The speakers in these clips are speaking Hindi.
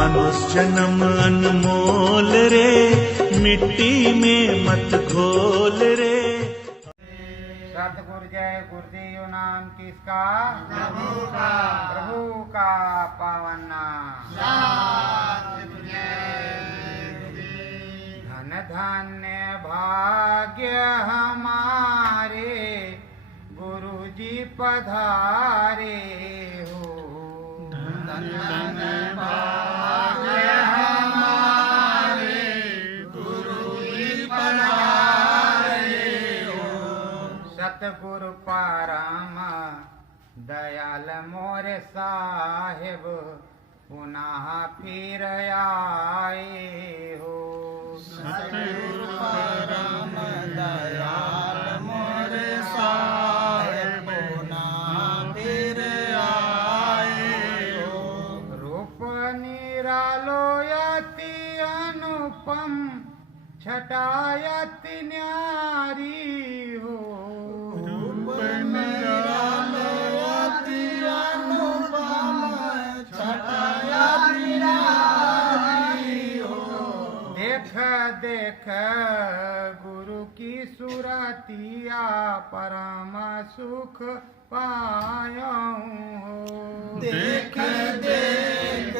मानुष जन्म अनमोल रे, मिट्टी में मत घोल रे। सतगुरु जय गुरुदेव नाम किसका? प्रभु का। प्रभु का पावन नाम। धन धन्य भाग्य हमारे, गुरु जी पधारे हो। धन धन भाग्य हमारे, गुरु जी पधारे हो। सतगुरु परम दयाल मोरे साहेब, पुनः फिर आए हो। सतगुरु परम दयाल मोरे साहेब, पुनः फिर आए हो। रूप निरालो यति अनुपम, छटायति न्यारी हो। रूप निरालो अति अनुपम, छटायति न्यारी हो। देख देख गुरु की सुरतिया, परम सुख पायूं हो। देख देख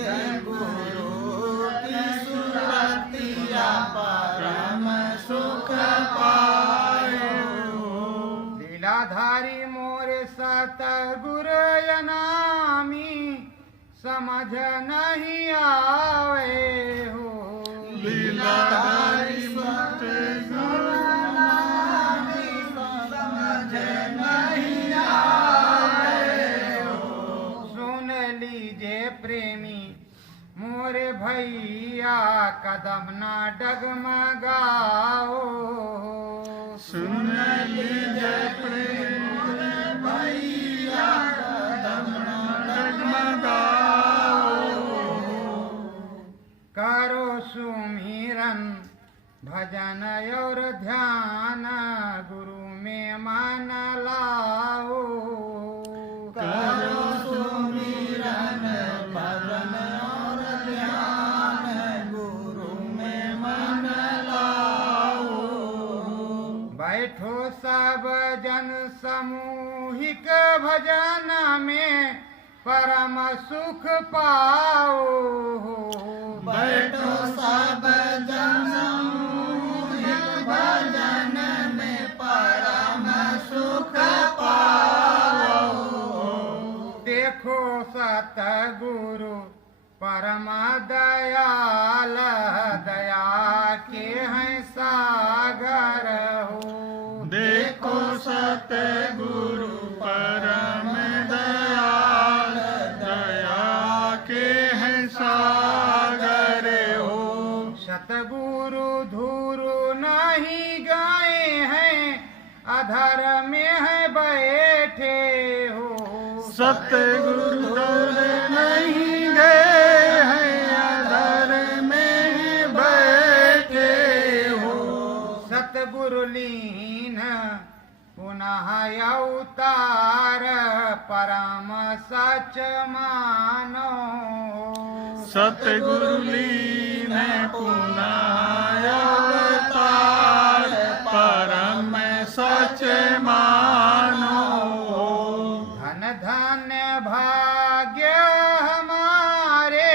गुरु की सुरतिया, परम सुख पायो। लीलाधारी मोरे सतगुरु नामी, समझ नहीं आवे हो। लीलाधारी सतगुरु नामी, समझ नहीं आए हो। सुन लीजिए प्रेमी मोरे भैया, कदम ना डगमगाओ। सुन लीजिए प्रेम भैया, कदम डगमगाओ। करो सुमिरन भजन और ध्यान, गुरु में मन लाओ। करो सुमिरन भजन और ध्यान, गुरु में मन लाओ। बैठो सब जन सामूहिक भजन में, परम सुख पाओ। बैठो सब जन सामूहिक भजन में, परम सुख पाओ। देखो सतगुरु परम दयाल, दया के हैं सागर हो। देखो सतगुरु परम दयाल, दया के हैं सागर हो। सतगुरु धूरु नहीं गए हैं, अधर में है बैठे हो। सतगुरु दर नहीं गए हैं, अधर में बैठे हो। सतगुरु लीन पुनः अवतार, परम सच मानो। सतगुरु लीन पुनः अवतार, परम सच मानो। धन धन्य भाग्य हमारे,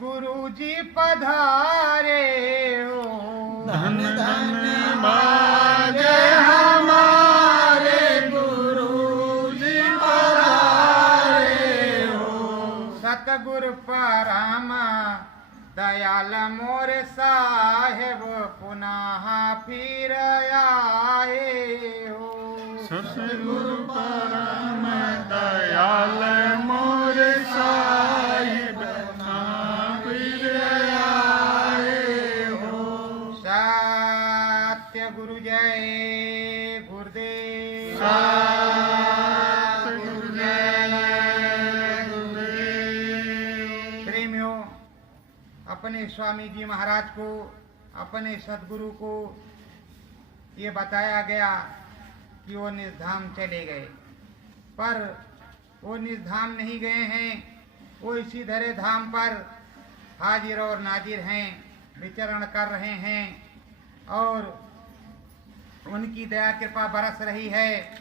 गुरु जी पधारे हो। धन धन भाग्य हमारे, गुरु जी पधारे हो। सतगुरु परम दयाल मोरे साहेब, पुनः फिर आए हो। सतगुरु परम दयाल मोरे साहिब, फिर आए हो। सत्य गुरु जय गुरुदेव। सतगुरु जय गुरुदेव। प्रेमियों, अपने स्वामी जी महाराज को, अपने सदगुरु को ये बताया गया कि वो निजधाम चले गए, पर वो निजधाम नहीं गए हैं। वो इसी धरे धाम पर हाजिर और नाजिर हैं, विचरण कर रहे हैं और उनकी दया कृपा बरस रही है,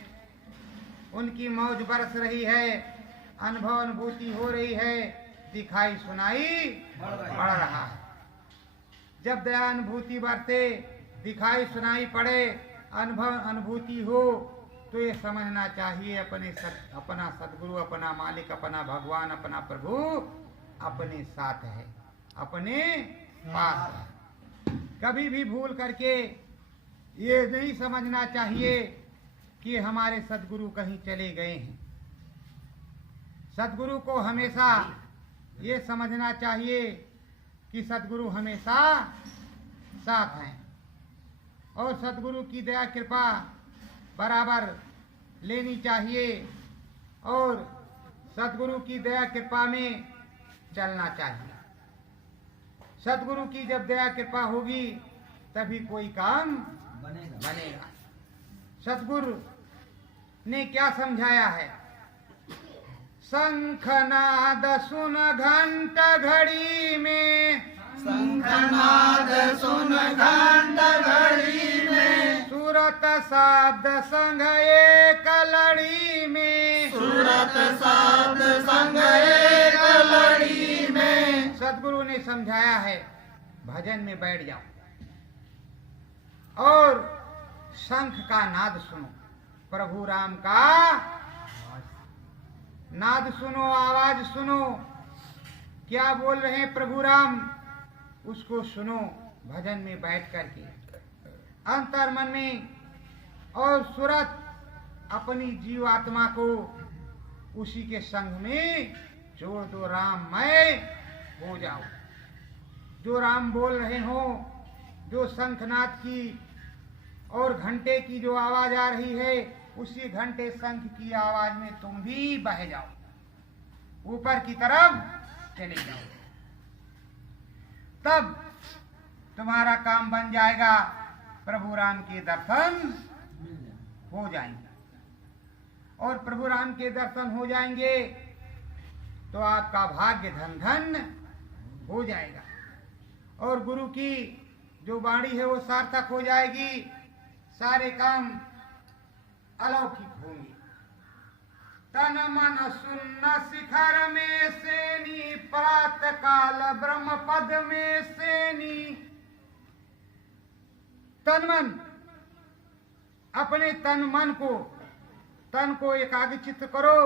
उनकी मौज बरस रही है, अनुभव अनुभूति हो रही है, दिखाई सुनाई पड़ रहा है। जब दया अनुभूति बरते, दिखाई सुनाई पड़े, अनुभव अनुभूति हो, तो ये समझना चाहिए अपना सदगुरु, अपना मालिक, अपना भगवान, अपना प्रभु अपने साथ है, अपने पास है। कभी भी भूल करके ये नहीं समझना चाहिए कि हमारे सदगुरु कहीं चले गए हैं। सदगुरु को हमेशा ये समझना चाहिए कि सदगुरु हमेशा साथ हैं और सदगुरु की दया कृपा बराबर लेनी चाहिए और सदगुरु की दया कृपा में चलना चाहिए। सदगुरु की जब दया कृपा होगी तभी कोई काम बनेगा। सदगुरु ने क्या समझाया है? शंखनाद सुन घंटा घड़ी में, शंखनाद सुन घंटा घड़ी में, सूरत शब्द संग एक लड़ी में, सूरत शब्द संग एक लड़ी में। सदगुरु ने समझाया है भजन में बैठ जाओ और शंख का नाद सुनो, प्रभु राम का नाद सुनो, आवाज सुनो, क्या बोल रहे हैं प्रभु राम, उसको सुनो भजन में बैठ करके अंतर मन में, और सूरत अपनी जीवात्मा को उसी के संग में जोड़ दो, राममय हो जाओ। जो राम बोल रहे हो, जो शंखनाद की और घंटे की जो आवाज आ रही है, उसी घंटे शंख की आवाज में तुम भी बह जाओ, ऊपर की तरफ चले जाओ, तब तुम्हारा काम बन जाएगा, प्रभु राम के दर्शन हो जाएंगे। और प्रभु राम के दर्शन हो जाएंगे तो आपका भाग्य धन धन हो जाएगा और गुरु की जो वाणी है वो सार्थक हो जाएगी, सारे काम अलौकिक होंगे। तन मन सुन्न शिखर में सेनी, प्रातः काल ब्रह्म पद में सेनी। तन मन, अपने तन को एकाग्रचित्त करो,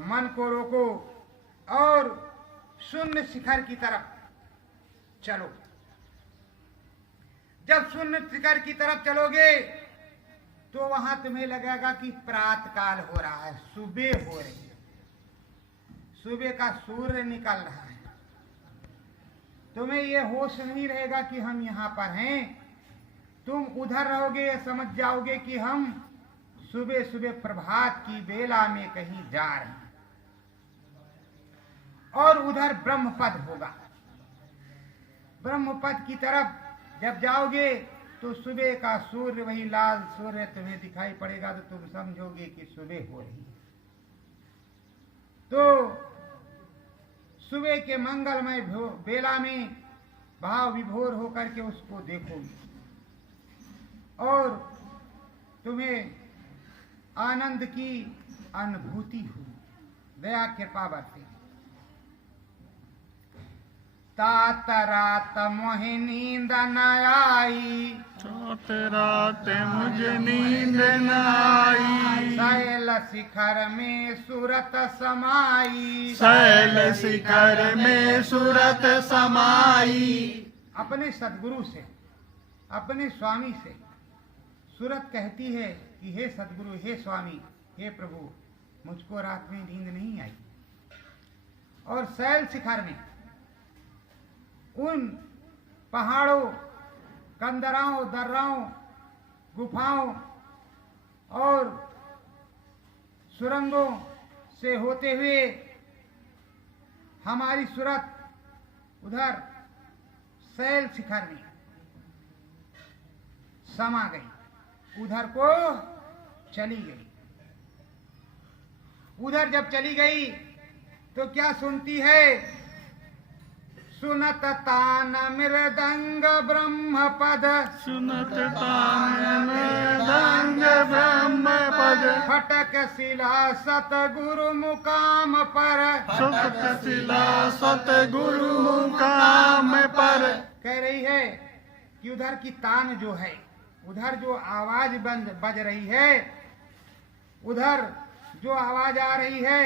मन को रोको और शून्य शिखर की तरफ चलो। जब शून्य शिखर की तरफ चलोगे तो वहां तुम्हें लगेगा कि प्रातः काल हो रहा है, सुबह हो रही है, सुबह का सूर्य निकल रहा है। तुम्हें यह होश नहीं रहेगा कि हम यहाँ पर हैं, तुम उधर रहोगे, समझ जाओगे कि हम सुबह सुबह प्रभात की बेला में कहीं जा रहे हैं और उधर ब्रह्मपद होगा। ब्रह्मपद की तरफ जब जाओगे तो सुबह का सूर्य, वही लाल सूर्य तुम्हें दिखाई पड़ेगा, तो तुम समझोगे कि सुबह हो रही है। तो सुबह के मंगलमय बेला में भाव विभोर होकर के उसको देखोगे और तुम्हें आनंद की अनुभूति हुई, दया कृपा बरसे। तात रात मोहे नींद न आई, चौथ रात मुझे नींद न आई, शैल शिखर में सूरत समाई, शैल शिखर में सूरत समाई। अपने सदगुरु से, अपने स्वामी से सूरत कहती है कि हे सदगुरु, हे स्वामी, हे प्रभु, मुझको रात में नींद नहीं आई। और शैल शिखर में, उन पहाड़ों, कंदराओं, दर्राओं, गुफाओं और सुरंगों से होते हुए हमारी सूरत उधर शैल शिखर में समा गई, उधर को चली गई। उधर जब चली गई तो क्या सुनती है? सुनत तान मृदंग ब्रह्म पद, सुनत तान मृदंग ब्रह्म पद, फटक शिला सतगुरु मुकाम पर। सुखत शिला सतगुरु मुकाम पर। कह रही है कि उधर की तान जो है, उधर जो आवाज बज रही है, उधर जो आवाज आ रही है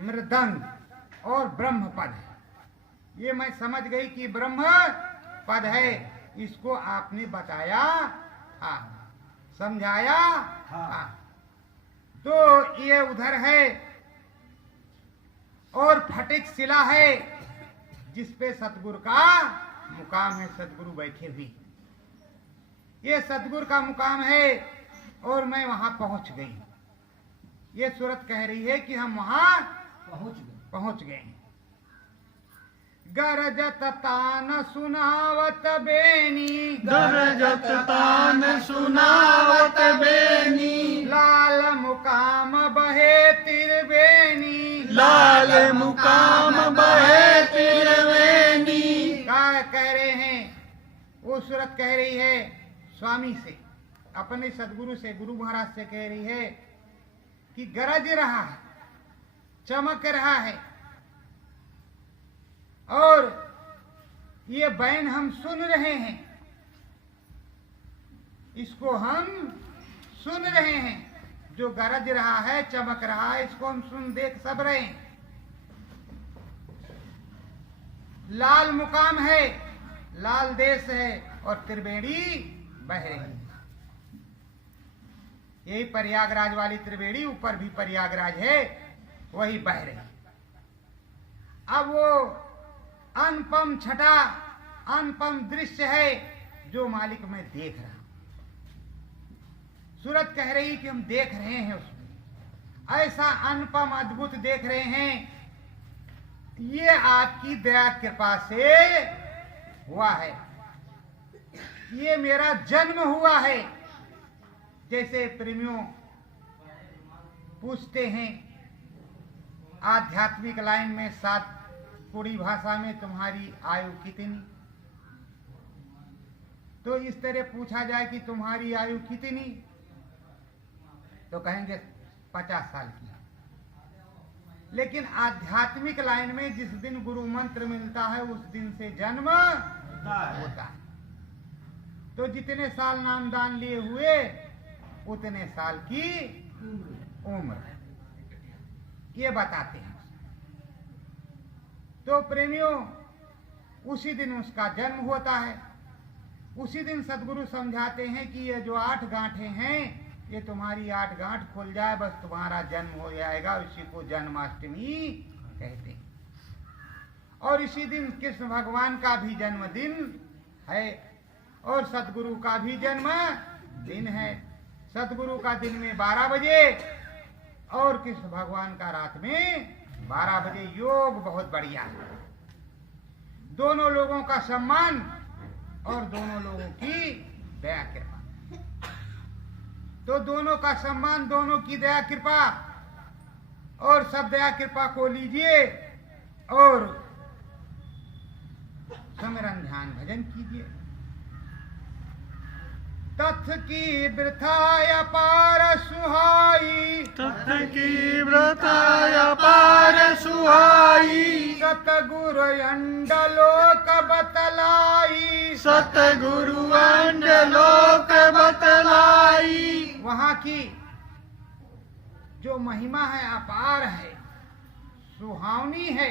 मृदंग और ब्रह्म पद है। ये मैं समझ गई कि ब्रह्म पद है। इसको आपने बताया, हाँ, समझाया, हाँ। तो ये उधर है और फटिक शिला है जिसपे सतगुरु का मुकाम है, सतगुरु बैठे हुए। ये सतगुरु का मुकाम है और मैं वहां पहुंच गई। ये सूरत कह रही है कि हम वहां पहुंच गए। गरजत तान सुनावत बेनी, गरजत तान सुनावत बेनी, लाल मुकाम बहे त्रिवेणी, लाल मुकाम बहे त्रिवेणी। क्या कह रहे हैं? वो सूरत कह रही है स्वामी से, अपने सदगुरु से, गुरु महाराज से कह रही है कि गरज रहा है, चमक रहा है और ये बैन हम सुन रहे हैं, इसको हम सुन रहे हैं। जो गरज रहा है, चमक रहा है, इसको हम सुन देख सब रहे हैं। लाल मुकाम है, लाल देश है और त्रिवेणी बह रही है। यही प्रयागराज वाली त्रिवेणी, ऊपर भी प्रयागराज है, वही बह रही। अब वो अनुपम छटा, अनुपम दृश्य है जो मालिक मैं देख रहा हूं। सूरत कह रही कि हम देख रहे हैं उसमें, ऐसा अनुपम अद्भुत देख रहे हैं। ये आपकी दया कृपा से हुआ है, ये मेरा जन्म हुआ है। जैसे प्रेमियों पूछते हैं आध्यात्मिक लाइन में, सात कुड़ी भाषा में, तुम्हारी आयु कितनी? तो इस तरह पूछा जाए कि तुम्हारी आयु कितनी, तो कहेंगे 50 साल की। लेकिन आध्यात्मिक लाइन में जिस दिन गुरु मंत्र मिलता है उस दिन से जन्म होता है। तो जितने साल नामदान लिए हुए उतने साल की उम्र ये बताते हैं। तो प्रेमियों, उसी दिन उसका जन्म होता है। उसी दिन सदगुरु समझाते हैं कि ये जो 8 गांठें हैं, ये तुम्हारी 8 गांठ खुल जाए, बस तुम्हारा जन्म हो जाएगा। इसी को जन्माष्टमी कहते हैं। और इसी दिन कृष्ण भगवान का भी जन्मदिन है और सदगुरु का भी जन्म दिन है। सदगुरु का दिन में 12 बजे और कृष्ण भगवान का रात में 12 बजे। योग बहुत बढ़िया है। दोनों लोगों का सम्मान और दोनों लोगों की दया कृपा। तो दोनों का सम्मान, दोनों की दया कृपा, और सब दया कृपा को लीजिए और सुमिरन ध्यान भजन कीजिए। तथ की वृथा अपार सुहाई, तथ की व्रता अपार सुहाई, सतगुरु अंडलोक बतलाई, सतगुरु अंडलोक बतलाई। वहां की जो महिमा है अपार है, सुहावनी है,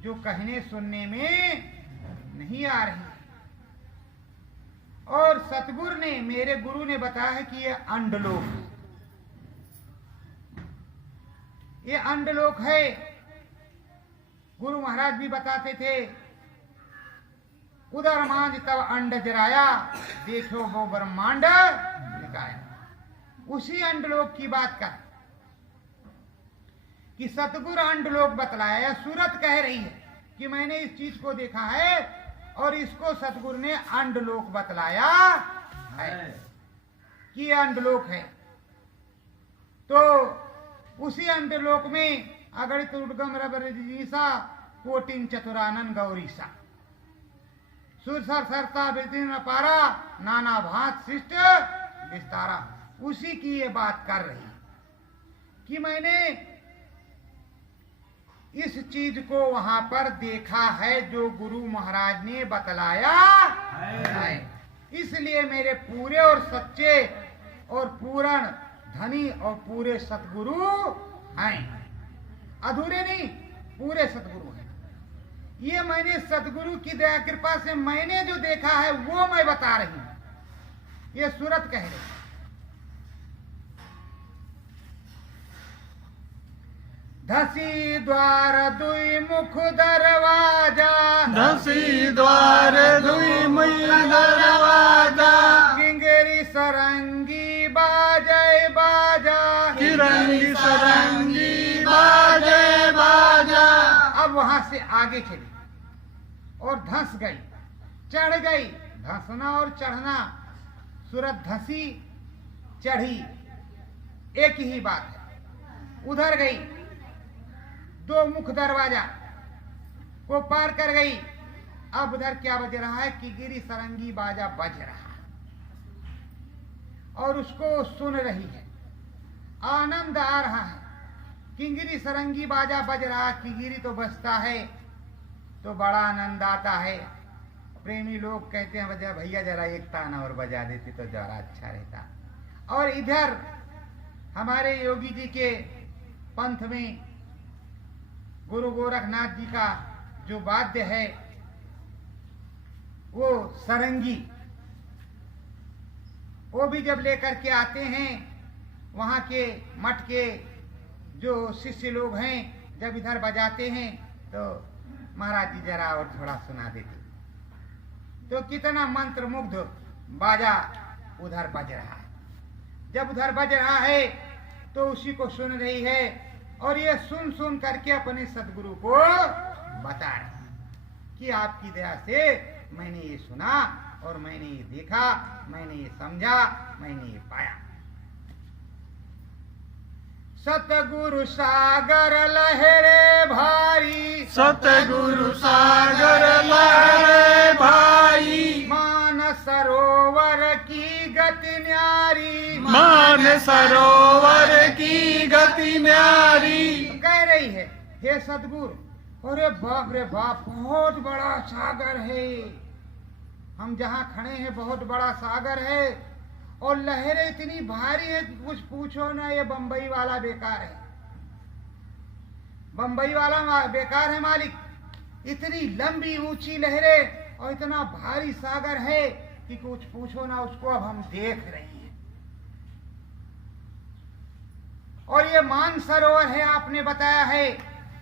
जो कहने सुनने में नहीं आ रही। और सतगुरु ने, मेरे गुरु ने बताया है कि ये अंडलोक, ये अंडलोक है। गुरु महाराज भी बताते थे, उधर मांझ तब अंड जराया, देखो वो ब्रह्मांड निकाया। उसी अंडलोक की बात कर कि सतगुरु अंडलोक बतलाया। सूरत कह रही है कि मैंने इस चीज को देखा है और इसको सतगुरु ने अंडलोक बतलाया है कि ये अंडलोक है। तो उसी अंडलोक में अगणित उद्गम रबर जिजीसा कोटिन चतुरानन गौरीसा सुरसर सरता विदिन पारा नाना भांत शिष्ट विस्तारा। उसी की ये बात कर रही कि मैंने इस चीज को वहां पर देखा है जो गुरु महाराज ने बतलाया है। इसलिए मेरे पूरे और सच्चे और पूर्ण धनी और पूरे सतगुरु हैं, अधूरे नहीं, पूरे सतगुरु हैं। ये मैंने सतगुरु की दया कृपा से मैंने जो देखा है वो मैं बता रही हूं। ये सूरत कह रही, धसी द्वार दुई मुख दरवाजा, धसी द्वार दुई मुख दरवाजा, किंगरी सरंगी बाजे बाजा, किरंगी सरंगी बाजे बाजा। अब वहां से आगे चली और धंस गई, चढ़ गई। धंसना और चढ़ना, सूरत धंसी चढ़ी एक ही बात है। उधर गई, दो मुख दरवाजा को पार कर गई। अब उधर क्या बज रहा है कि गिरी सरंगी बाजा बज रहा है और उसको सुन रही है, आनंद आ रहा है। किंगिरी सरंगी बाजा बज रहा, किंगिरी तो बजता है तो बड़ा आनंद आता है। प्रेमी लोग कहते हैं बजा भैया जरा एक ताना और बजा देते तो जरा अच्छा रहता। और इधर हमारे योगी जी के पंथ में गुरु गोरखनाथ जी का जो वाद्य है वो सरंगी, वो भी जब लेकर के आते हैं वहां के मठ के जो शिष्य लोग हैं, जब इधर बजाते हैं तो महाराज जी जरा और थोड़ा सुना देते, तो कितना मंत्र मुग्ध बाजा उधर बज रहा है। जब उधर बज रहा है तो उसी को सुन रही है और ये सुन सुन करके अपने सदगुरु को बता रही कि आपकी दया से मैंने ये सुना और मैंने ये देखा, मैंने ये समझा, मैंने ये पाया। सतगुरु सागर लहरे भारी, सतगुरु सागर लहरे भाई, मान सरोवर की गति न्यारी, मान सरोवर की गति न्यारी। कह रही है हे सतगुरु, अरे बाप रे बाप, बहुत बड़ा सागर है। हम जहाँ खड़े हैं बहुत बड़ा सागर है और लहरें इतनी भारी है कि कुछ पूछो ना। ये बंबई वाला बेकार है, बंबई वाला बेकार है मालिक। इतनी लंबी ऊंची लहरें और इतना भारी सागर है कि कुछ पूछो ना। उसको अब हम देख रहे हैं और ये मान सरोवर है आपने बताया है,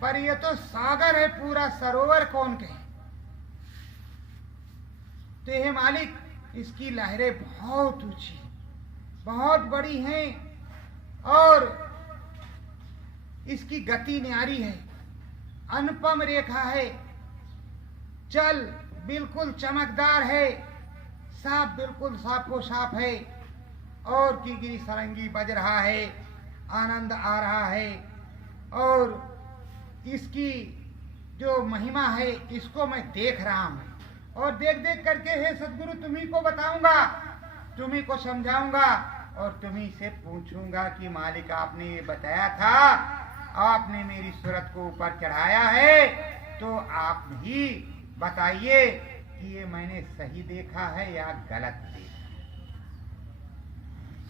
पर ये तो सागर है पूरा, सरोवर कौन कहे। तो ये मालिक इसकी लहरें बहुत ऊंची, बहुत बड़ी हैं और इसकी गति न्यारी है, अनुपम रेखा है, चल बिल्कुल चमकदार है, साफ बिल्कुल साफो साफ है और किंगिरी सरंगी बज रहा है, आनंद आ रहा है। और इसकी जो महिमा है इसको मैं देख रहा हूं और देख देख करके हे सदगुरु तुम्ही को बताऊंगा, तुम्ही को समझाऊंगा और तुम्ही से पूछूंगा कि मालिक आपने ये बताया था, आपने मेरी सूरत को ऊपर चढ़ाया है, तो आप ही बताइए कि ये मैंने सही देखा है या गलत देखा।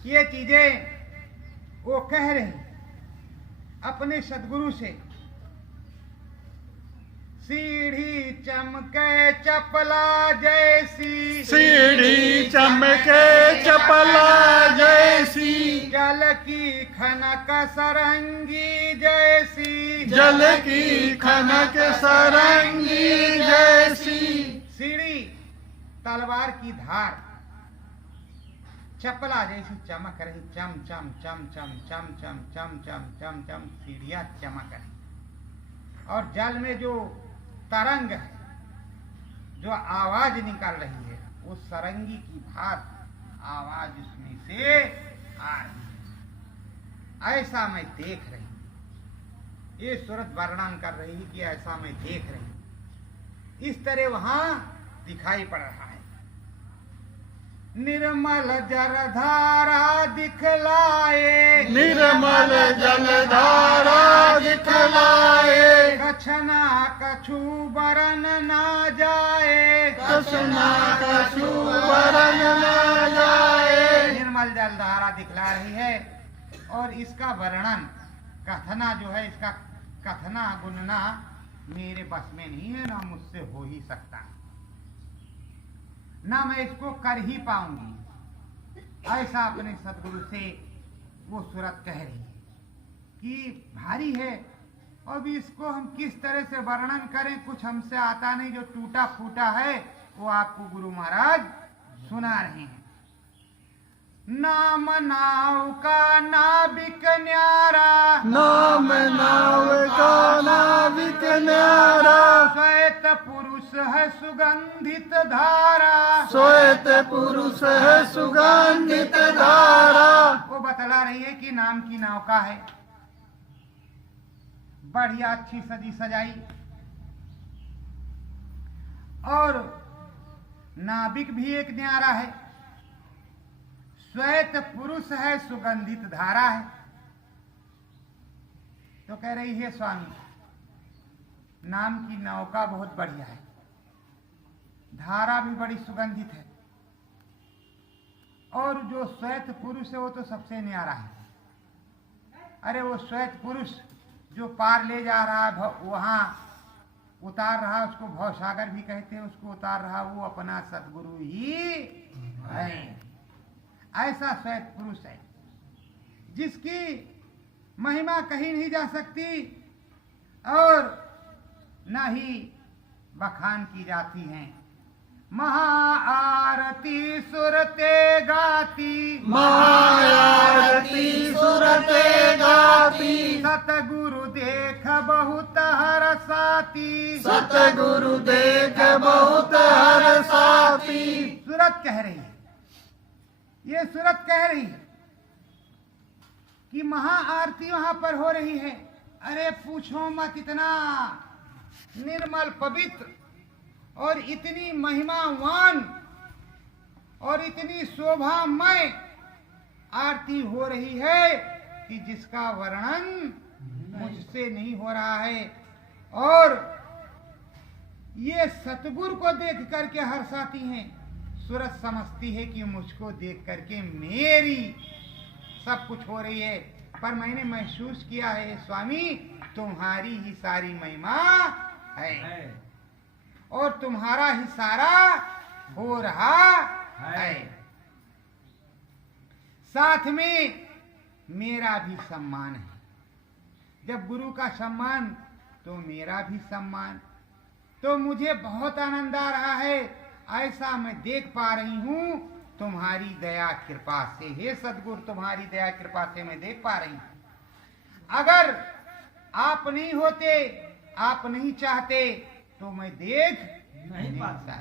ये चीजें वो कह रहे अपने सदगुरु से। सीढ़ी चमके चपला जैसी, सीढ़ी चमके चपला जैसी, जल की खनक सरंगी जैसी, जल की खनक सरंगी जैसी। सीढ़ी तलवार की धार, चपला जैसी चमक रही, चम चम चम चम चम चम चम चम चम चम सीढ़ियां चमक रही। और जल में जो तरंग है, जो आवाज निकल रही है, वो सरंगी की भात आवाज उसमें से आ रही है। ऐसा मैं देख रही हूं। ये सूरत वर्णन कर रही है कि ऐसा मैं देख रही हूं। इस तरह वहां दिखाई पड़ रहा है। निर्मल जलधारा दिखलाए, निर्मल जलधारा दिखलाए, कछना कछु बरन ना जाए, कसना कछु बरन न जाए। निर्मल जलधारा दिखला रही है और इसका वर्णन कथना जो है, इसका कथना गुनना मेरे बस में नहीं है, ना मुझसे हो ही सकता, ना मैं इसको कर ही पाऊंगी। ऐसा अपने सदगुरु से वो सूरत कह रही है कि भारी है। अब इसको हम किस तरह से वर्णन करें, कुछ हमसे आता नहीं, जो टूटा फूटा है वो आपको गुरु महाराज सुना रहे हैं। नाम नाव का नाविक न्यारा, नाम नाव का नाविक न्यारा, श्वेत पुरुष है सुगंधित धारा, श्वेत पुरुष है सुगंधित धारा। वो बतला रही है कि नाम की नौका है, बढ़िया अच्छी सजी सजाई, और नाविक भी एक न्यारा है, श्वेत पुरुष है, सुगंधित धारा है। तो कह रही है स्वामी, नाम की नौका बहुत बढ़िया है, धारा भी बड़ी सुगंधित है, और जो श्वेत पुरुष है वो तो सबसे न्यारा है। अरे वो श्वेत पुरुष जो पार ले जा रहा है, वहां उतार रहा, उसको भवसागर भी कहते हैं, उसको उतार रहा, वो अपना सतगुरु ही है। ऐसा श्वेत पुरुष है जिसकी महिमा कहीं नहीं जा सकती और न ही बखान की जाती है। महाआरती सुरते गाती, महाआरती सुरते गाती, सतगुरु देख बहुत हरसाती, सतगुरु देख बहुत हरसाती। सूरत कह रही है, ये सूरत कह रही है कि महाआरती वहां पर हो रही है। अरे पूछो मत, इतना निर्मल पवित्र और इतनी महिमावान और इतनी शोभामय आरती हो रही है कि जिसका वर्णन मुझसे नहीं हो रहा है। और ये सतगुरु को देख करके हर्षाती हैं। सूरत समझती है कि मुझको देख करके मेरी सब कुछ हो रही है, पर मैंने महसूस किया है स्वामी तुम्हारी ही सारी महिमा है और तुम्हारा ही सारा हो रहा है। साथ में मेरा भी सम्मान है। जब गुरु का सम्मान तो मेरा भी सम्मान, तो मुझे बहुत आनंद आ रहा है। ऐसा मैं देख पा रही हूं तुम्हारी दया कृपा से। हे सद्गुरु, तुम्हारी दया कृपा से मैं देख पा रही हूं। अगर आप नहीं होते, आप नहीं चाहते तो मैं देख नहीं पाता।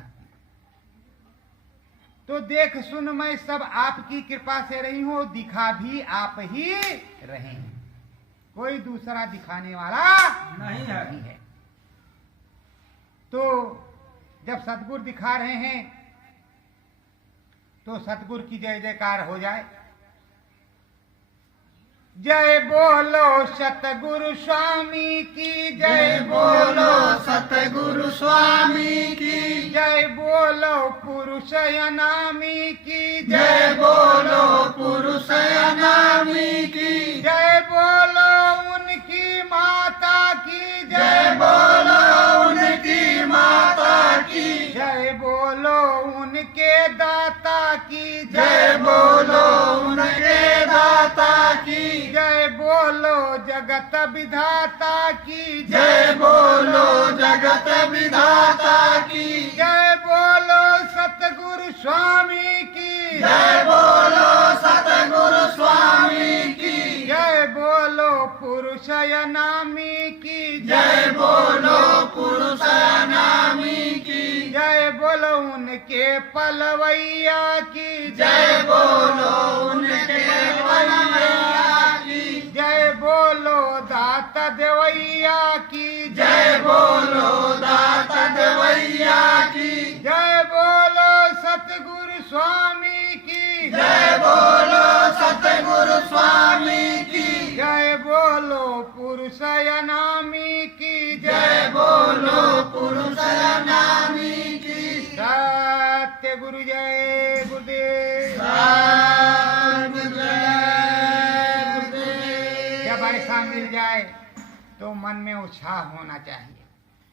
तो देख सुन मैं सब आपकी कृपा से रही हूं, दिखा भी आप ही रहे हैं, कोई दूसरा दिखाने वाला नहीं है। तो जब सतगुरु दिखा रहे हैं तो सतगुरु की जय जयकार हो जाए। जय बोलो सतगुरु स्वामी की, जय बोलो सतगुरु स्वामी की, जय बोलो पुरुष अनामी की, जय बोलो पुरुष अनामी की, जय बोलो उनकी माता की, जय बोलो उनकी माता की, जय बोलो उनके दाता की, जय बोलो उनके दाता की, जय बोलो जगत विधाता की, जय बोलो जगत विधाता की, जय बोलो सतगुरु स्वामी की, जय बोलो सतगुरु स्वामी की, जय बोलो पुरुष अनामी की, जय बोलो पुरुष अनामी की, जय बोलो उनके पलवैया की, जय बोलो उनके पलवैया की, जय बोलो दाता दाता देवैया की जय बोलो दाता देवैया की जय बोलो सतगुरु स्वामी की जय बोलो सतगुरु स्वामी की जय बोलो पुरुष अनामी की जय बोलो पुरुष नामी की सत्य गुरु जय गुरुदेव। जब ऐसा मिल जाए तो मन में उत्साह होना चाहिए,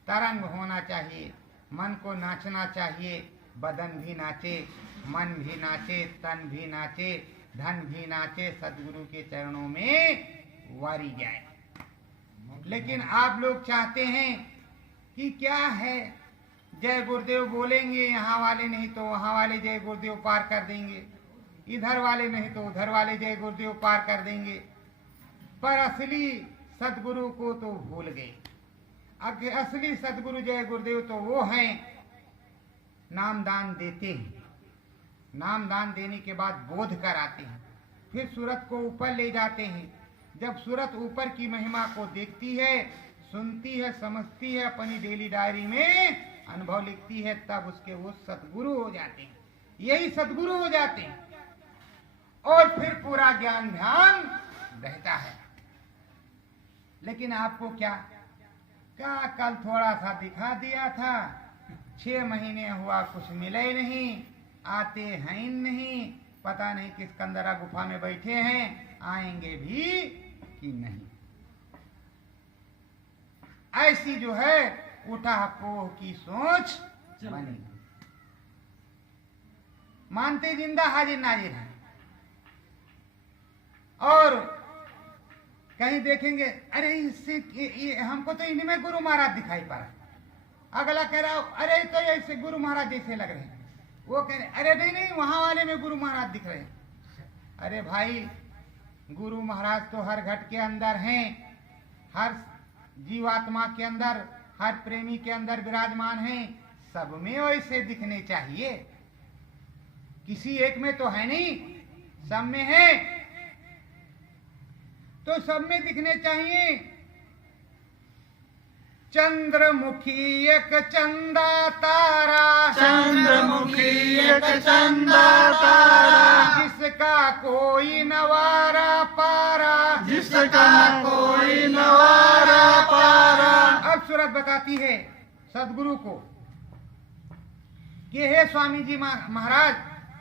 तरंग होना चाहिए, मन को नाचना चाहिए, बदन भी नाचे, मन भी नाचे, तन भी नाचे, धन भी नाचे, सदगुरु के चरणों में वारी जाए। लेकिन आप लोग चाहते हैं कि क्या है, जय गुरुदेव बोलेंगे, यहाँ वाले नहीं तो वहाँ वाले जय गुरुदेव पार कर देंगे, इधर वाले नहीं तो उधर वाले जय गुरुदेव पार कर देंगे, पर असली सदगुरु को तो भूल गए। असली सदगुरु जय गुरुदेव तो वो हैं, नामदान देते हैं, नामदान देने के बाद बोध कराते हैं, फिर सूरत को ऊपर ले जाते हैं। जब सूरत ऊपर की महिमा को देखती है, सुनती है, समझती है, अपनी डेली डायरी में अनुभव लिखती है, तब उसके वो सदगुरु हो जाते हैं, यही सदगुरु हो जाते हैं। और फिर पूरा ज्ञान ध्यान रहता है। लेकिन आपको क्या कल थोड़ा सा दिखा दिया था, 6 महीने हुआ कुछ मिला ही नहीं, आते हैं ही नहीं, पता नहीं किस कंदरा गुफा में बैठे हैं, आएंगे भी कि नहीं। ऐसी जो है उठा पोह की सोच बनी। मानते जिंदा हाजिर नाजिर है। और कहीं देखेंगे, अरे इससे हमको तो इनमें गुरु महाराज दिखाई पड़ा, अगला कह रहा अरे तो ऐसे गुरु महाराज जैसे लग रहे हैं, वो कह रहे अरे नहीं वहां वाले में गुरु महाराज दिख रहे हैं। अरे भाई, गुरु महाराज तो हर घट के अंदर हैं, हर जीवात्मा के अंदर, हर प्रेमी के अंदर विराजमान हैं, सब में वैसे दिखने चाहिए, किसी एक में तो है नहीं, सब में है, तो सब में दिखने चाहिए। चंद्रमुखी एक चंदा तारा, चंद्रमुखी एक चंदा तारा, जिसका कोई नवारा पारा, जिसका कोई नवारा पारा। अब सूरत बताती है सदगुरु को कि हे स्वामी जी महाराज,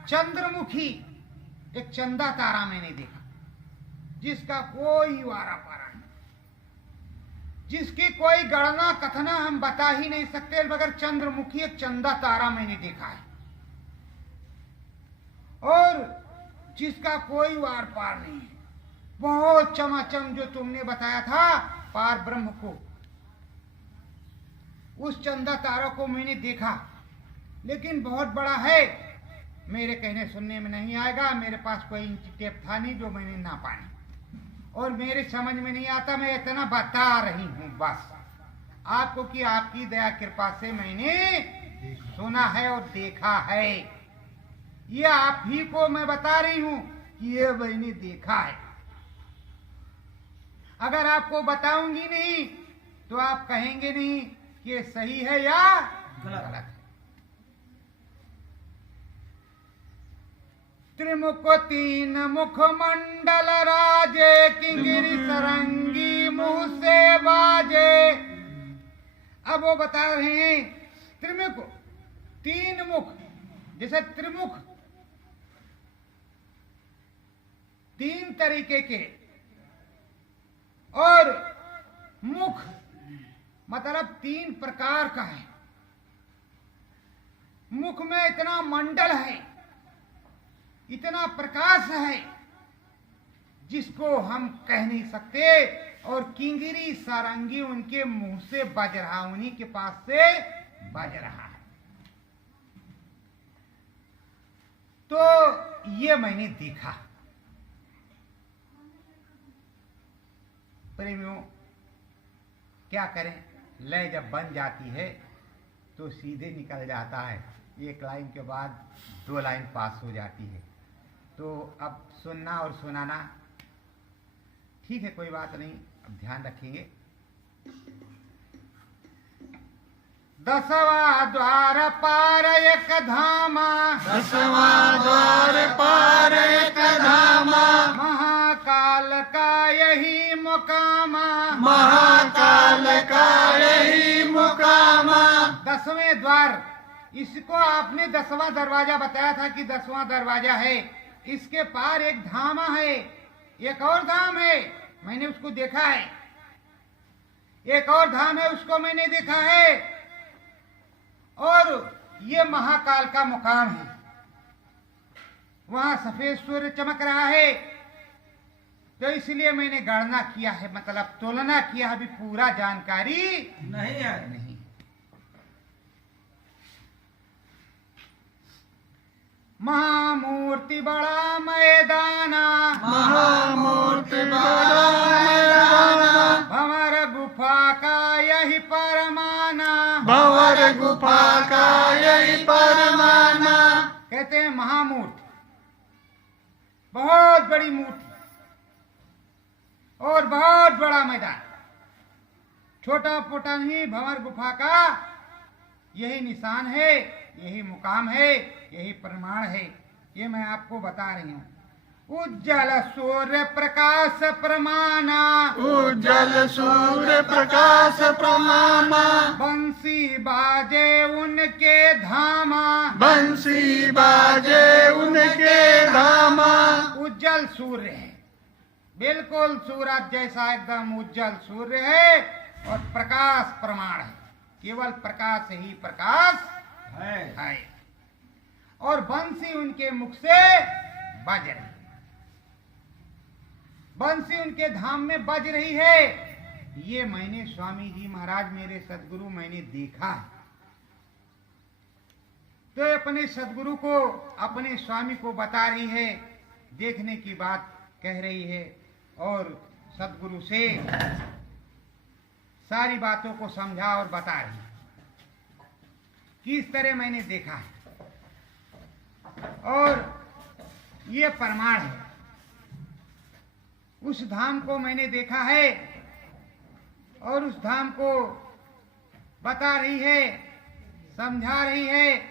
चंद्रमुखी एक चंदा तारा मैंने देखा, जिसका कोई वारा पारा नहीं, जिसकी कोई गणना कथना हम बता ही नहीं सकते, मगर चंद्रमुखी एक चंदा तारा मैंने देखा है, और जिसका कोई वार पार नहीं है। बहुत चमाचम जो तुमने बताया था पार ब्रह्म को, उस चंदा तारा को मैंने देखा, लेकिन बहुत बड़ा है, मेरे कहने सुनने में नहीं आएगा, मेरे पास कोई इंच टेप था नहीं जो मैंने नापा नहीं, और मेरे समझ में नहीं आता, मैं इतना बता रही हूं बस आपको कि आपकी दया कृपा से मैंने सुना है और देखा है। ये आप ही को मैं बता रही हूं कि ये मैंने देखा है। अगर आपको बताऊंगी नहीं तो आप कहेंगे नहीं कि ये सही है या गलत है। त्रिमुख 3 मुख मंडल राजे, किंगिरी सरंगी मुंह से बाजे। अब वो बता रहे हैं त्रिमुख 3 मुख, जैसे त्रिमुख 3 तरीके के, और मुख मतलब 3 प्रकार का है। मुख में इतना मंडल है, इतना प्रकाश है जिसको हम कह नहीं सकते, और किंगिरी सारंगी उनके मुंह से बज रहा, उन्हीं के पास से बज रहा है। तो ये मैंने देखा। प्रेमियों, क्या करें, लय जब बन जाती है तो सीधे निकल जाता है, 1 लाइन के बाद 2 लाइन पास हो जाती है। तो अब सुनना और सुनाना ठीक है, कोई बात नहीं, अब ध्यान रखेंगे। दसवा द्वार पार एक धामा, दसवा द्वार पार एक धामा, महाकाल का यही मुकामा, महाकाल का यही मुकामा। 10वें द्वार, इसको आपने 10वां दरवाजा बताया था कि 10वां दरवाजा है। इसके पार एक धामा है, एक और धाम है, मैंने उसको देखा है। एक और धाम है, उसको मैंने देखा है। और ये महाकाल का मुकाम है, वहां सफेद सूर्य चमक रहा है। तो इसलिए मैंने गणना किया है, मतलब तुलना किया, अभी पूरा जानकारी नहीं है। नहीं। महामूर्ति बड़ा मैदाना, महामूर्ति बड़ा मैदाना, भंवर गुफा का यही परमाना। भंवर गुफा का यही परमाना। कहते हैं महामूर्ति, बहुत बड़ी मूर्ति और बहुत बड़ा मैदान। छोटा पोटा ही भंवर गुफा का यही निशान है, यही मुकाम है, यही प्रमाण है। ये मैं आपको बता रही हूँ। उज्जल सूर्य प्रकाश प्रमाना, उज्जल सूर्य प्रकाश प्रमामा, बंसी बाजे उनके धामा। बंसी बाजे उनके धामा। उज्जल सूर्य है, बिल्कुल सूरज जैसा एकदम उज्जवल सूर्य है, और प्रकाश प्रमाण है, केवल प्रकाश ही प्रकाश है। और बंसी उनके मुख से बज रही, बंसी उनके धाम में बज रही है। ये मैंने स्वामी जी महाराज, मेरे सदगुरु, मैंने देखा है। तो अपने सदगुरु को, अपने स्वामी को बता रही है, देखने की बात कह रही है, और सदगुरु से सारी बातों को समझा और बता रही है कि इस तरह मैंने देखा है। और ये प्रमाण है, उस धाम को मैंने देखा है और उस धाम को बता रही है, समझा रही है।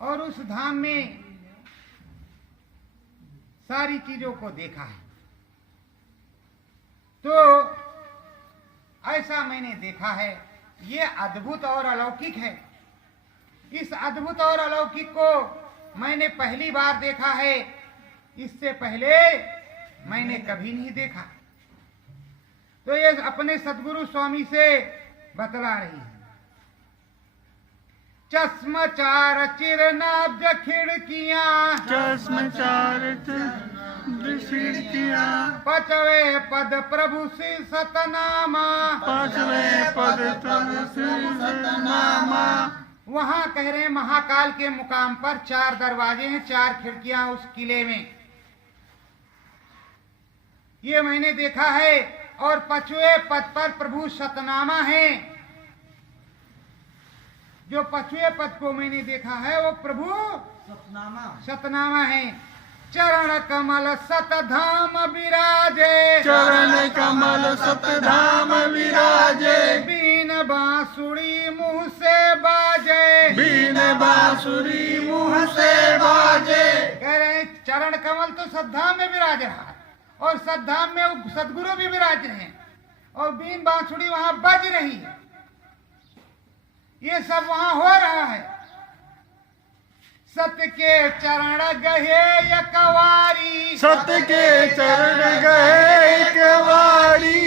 और उस धाम में सारी चीजों को देखा है। तो ऐसा मैंने देखा है, ये अद्भुत और अलौकिक है। इस अद्भुत और अलौकिक को मैंने पहली बार देखा है, इससे पहले मैंने कभी नहीं देखा। तो ये अपने सदगुरु स्वामी से बतला रही है। चश्म चार चिरनाब्ज खिड़कियां, चश्म चार खिड़कियां, पचवे पद प्रभु श्री सतनामा। पांचवें पद प्रभु श्री सतनामा। वहां कह रहे हैं महाकाल के मुकाम पर 4 दरवाजे हैं, 4 खिड़कियां उस किले में, ये मैंने देखा है। और 5वें पद पर प्रभु सतनामा है। जो 5वें पद को मैंने देखा है वो प्रभु सतनामा है। चरण कमल सतधाम विराजे, चरण कमल सतधाम विराजे, बीन बांसुरी मुंह से बाजे, बीन बांसुरी मुंह से बाजे। कह रहे हैं चरण कमल तो सतधाम में विराज रहा है, और सतधाम में सदगुरु भी विराज रहे हैं, और बीन बांसुरी वहां बज रही है। ये सब वहां हो रहा है। सत्य के चरण गहे यकवारी, सत्य के चरण गए कवारी,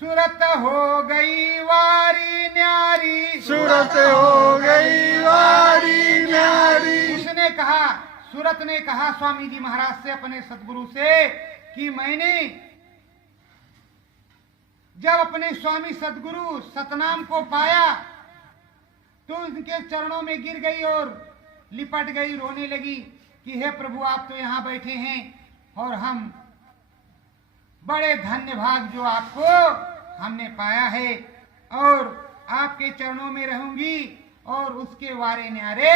सूरत हो गई वारी न्यारी। सूरत हो गई वारी न्यारी। उसने कहा, सूरत ने कहा स्वामी जी महाराज से, अपने सदगुरु से, कि मैंने जब अपने स्वामी सदगुरु सतनाम को पाया तो उनके चरणों में गिर गई और लिपट गई, रोने लगी कि हे प्रभु, आप तो यहाँ बैठे हैं और हम बड़े धन्य भाग जो आपको हमने पाया है, और आपके चरणों में रहूंगी। और उसके वारे न्यारे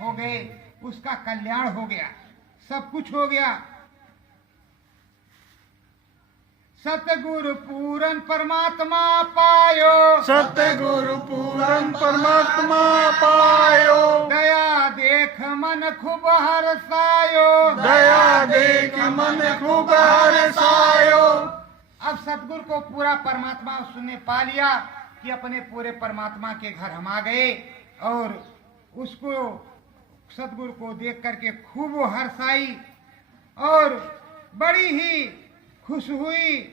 हो गए, उसका कल्याण हो गया, सब कुछ हो गया। सतगुरु पूरन परमात्मा पायो, सतगुरु पूरन परमात्मा पायो, दया देख मन खूब हर्षायो, दया देख मन खूब हर्षायो। अब सतगुरु को पूरा परमात्मा उसने पा लिया कि अपने पूरे परमात्मा के घर हम आ गए, और उसको सतगुरु को देख करके खूब हर्षाई और बड़ी ही खुश हुई।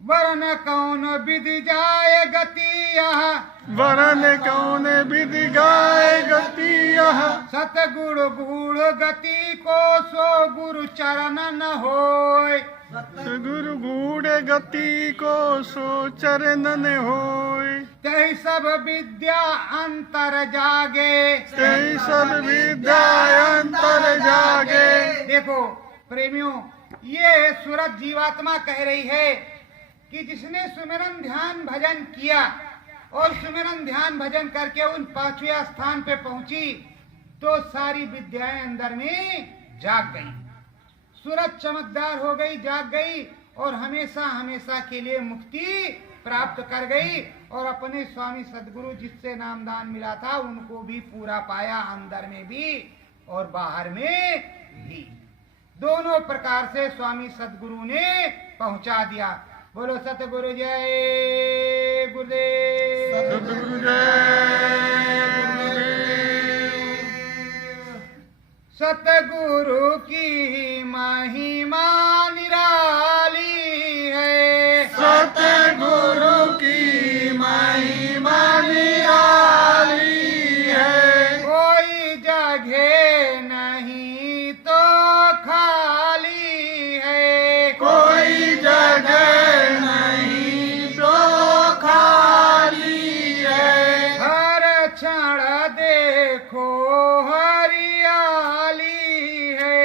वरन कौन विधि जाए गति यहाँ, वरन कौन विधि गाय गति यह, सतगुरु गुण गति को सो गुरु चरण न होय। गुरु गूढ़ गति को सो चरण न होय। तही सब विद्या अंतर जागे, तही सब विद्या अंतर जागे। देखो प्रेमियों, ये सूरत जीवात्मा कह रही है कि जिसने सुमिरन ध्यान भजन किया और सुमिरन ध्यान भजन करके उन 5वें स्थान पे पहुंची तो सारी विद्याएं अंदर में जाग गई, सूरत चमकदार हो गई, जाग गई और हमेशा हमेशा के लिए मुक्ति प्राप्त कर गई और अपने स्वामी सदगुरु जिससे नामदान मिला था उनको भी पूरा पाया, अंदर में भी और बाहर में भी। दोनों प्रकार से स्वामी सदगुरु ने पहुंचा दिया। बोलो सतगुरु जय गुरुदेव। सतगुरु जय। सतगुरु की महिमा निराली है, सतगुरु की महिमा निराली है। कोई जगह नहीं तो खाली है, कोई जगह नहीं तो खाली है। हर क्षण देखो हरियाली है,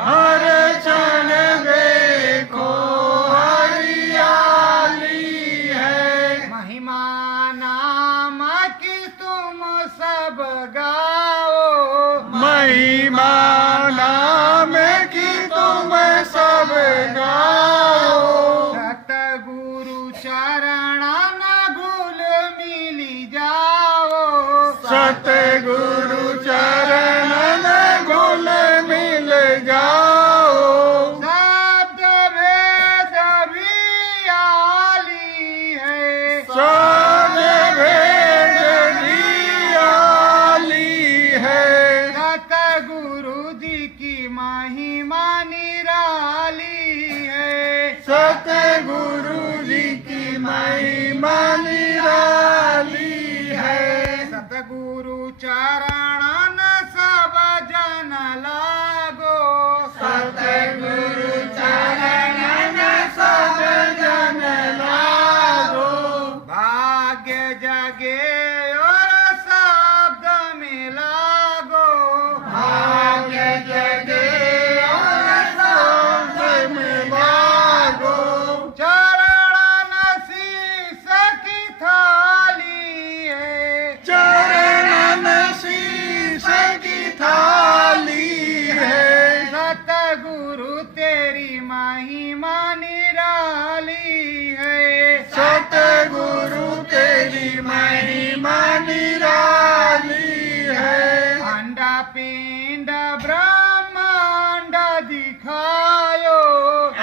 हर क्षण देखो हरियाली है। महिमा नाम की तुम सब गाओ, महिमा नाम की तुम सब गाओ। सतगुरु चरण न भूल मिली जाओ, सतगुरु चरण न घुल मिल जाओ। शब्द भेद भी आली है, सब भेद दियाली है। सतगुरु जी की महिमा निराली है, सतगुरु जी की महिमा निराली है। सतगुरु चरण सब जन लागो, सतगुरु चरण सब जन लागो। भाग्य जगे और शब्द में लागो, भाग्य जगे और शब्द में लागो। चरण शीश की थाली है, चरण शीश की थाली है। सतगुरु तेरी महिमा निराली है, सतगुरु तेरी महिमा निराली है। अंडा पिंड ब्रह्मांड दिखायो,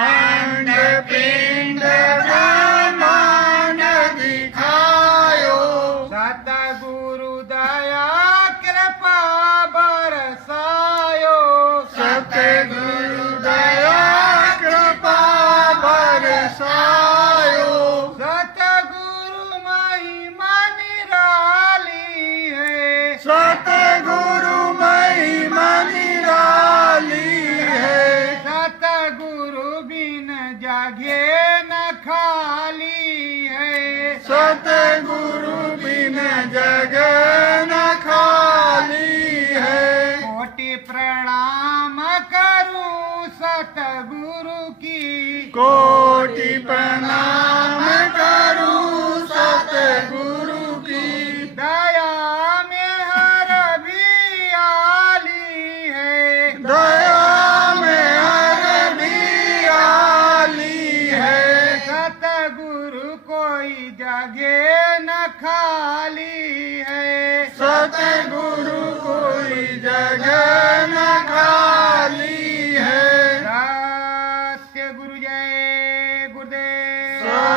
अंड पिंड ब्रह्मांड दिखायो। सतगुरु दया कृपा बरसायो, सतगुरु दया कृपा बरसायो। सतगुरु महिमा निराली है, सतगुरु महिमा निराली है। सतगुरु बिन जागे न खाली है, सतगुरु बिन जग न खाली है। कोटि प्रणाम करूं सतगुरु की, कोटि प्रणाम करूं सतगुरु की। दया में हर भी आली है, दया में हर भी आली है। खाली है। सतगुरु कोई जगह न खाली है। सत्य गुरु जय गुरुदेव।